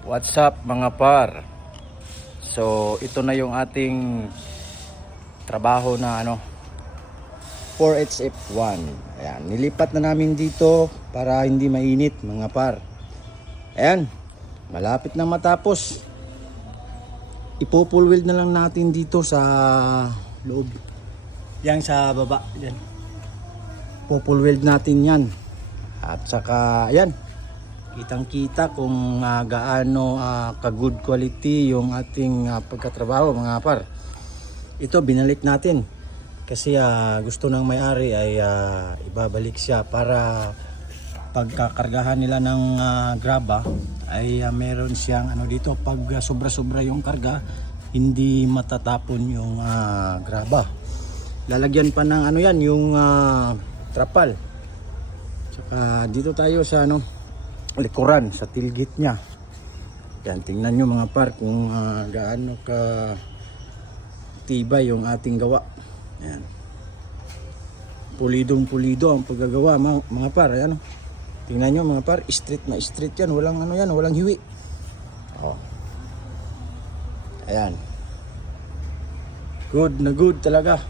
What's up mga par? So ito na yung ating trabaho na 4HF1. Ayan, nilipat na namin dito para hindi mainit mga par. Ayan, malapit na matapos. Ipo-full weld na lang natin dito sa loob. Yan sa baba, yan. Full weld natin yan. At saka ayan, kitang-kita kung gaano ka-good quality yung ating pagkatrabaho mga par. Ito binalik natin kasi gusto ng may-ari ay ibabalik siya para pagkakargahan nila ng graba ay meron siyang dito, pag sobra-sobra yung karga hindi matatapon yung graba. Lalagyan pa ng yan, yung trapal. Tsaka dito tayo sa likuran, sa tailgate niya. Yan, tingnan nyo mga par kung gaano ka tibay yung ating gawa. Yan. Pulidong pulido ang paggagawa mga par. Ayan, tingnan nyo mga par, straight na straight yan. Walang yan, walang hiwi. Oh. Ayan. Good na good talaga.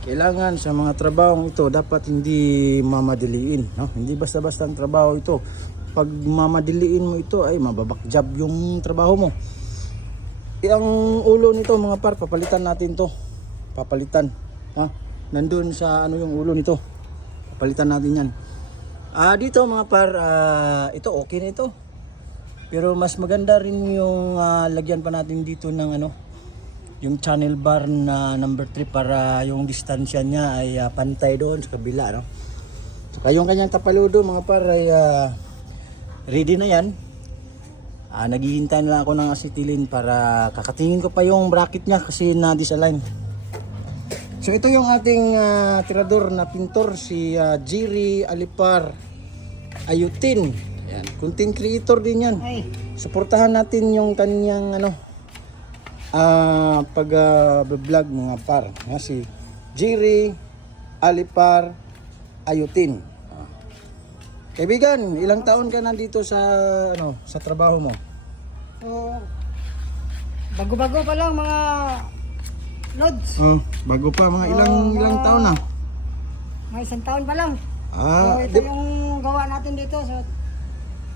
Kailangan sa mga trabahong ito dapat hindi mamadiliin, Hindi basta-basta ang trabaho ito. Pag mamadiliin mo ito ay mababakjab yung trabaho mo. Ang ulo nito mga par, papalitan natin to. Papalitan, Nandun sa yung ulo nito. Papalitan natin yan. Dito mga par, ito okay na ito. Pero mas maganda rin yung lagyan pa natin dito ng yung channel bar na number 3 para yung distansya niya ay pantay doon sa kabila, Saka yung kanyang tapaludo mga par ay ready na yan. Naghihintay na lang ako ng acetylen para kakatingin ko pa yung bracket niya kasi na-disalign. So ito yung ating tirador na pintor, si Jerry Alipar Ayutin. Ayan, content creator din yan. Suportahan natin yung kanyang pag-vlog mga par. Si Jerry Alipar Ayutin. Kaibigan, ilang taon ka nandito sa sa trabaho mo? Bago-bago pa lang mga lods. Bago pa, mga ilang taon na? Mga isang taon pa lang. Ito yung gawa natin dito. So,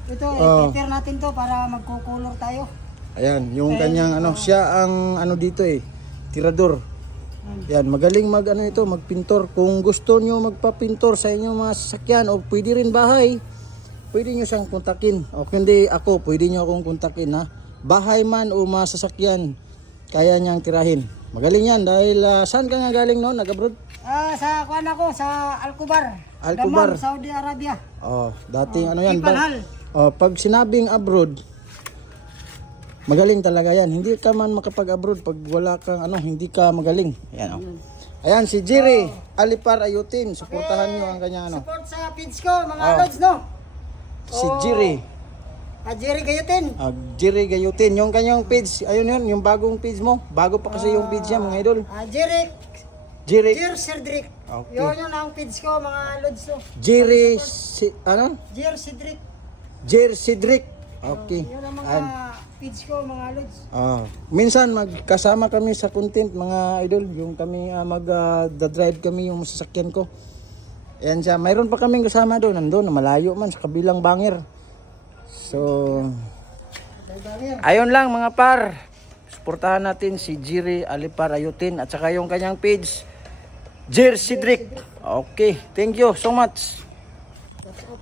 ito, prepare natin to para magkukulor tayo. Ayan, yung kanyang siya ang dito tirador. Yan, magaling magpintor. Kung gusto nyo magpapintor sa inyong mga sasakyan o pwede rin bahay, pwede nyo siyang kontakin. O kundi ako, pwede nyo akong kontakin bahay man o mga sasakyan, kaya niyang tirahin. Magaling yan dahil saan ka nga galing noon? Nag-abroad? Sa kuan ako, sa Alcobar. Alcobar, Daman, Saudi Arabia. dating yan. Ipalhal. Pag sinabing abroad, magaling talaga yan. Hindi ka man makapag-abroad pag wala kang hindi ka magaling. Ayan, Ayan si Jerry Alipar Ayutin. Suportahan niyo ang kanya Support sa page ko, mga lods, Si Jerry. Jerry Gayutin. Jerry Gayutin. Yung kanyang page, ayun yun, yung bagong page mo. Bago pa kasi yung page niya mga idol. Jerry Cedric. Okay. Yun ang page ko, mga lods, Jerry Jerry Cedric. Okay. Yun ang mga page ko, mga lods. Minsan magkasama kami sa content mga idol, yung kami mag-drive kami yung sasakyan ko. Ayan siya, mayroon pa kaming kasama doon, nandun, malayo man sa kabilang banger. So, ayun lang mga par. Suportahan natin si Jerry Alipar Ayutin at saka yung kanyang page, Jerry Cedric. Okay, thank you so much.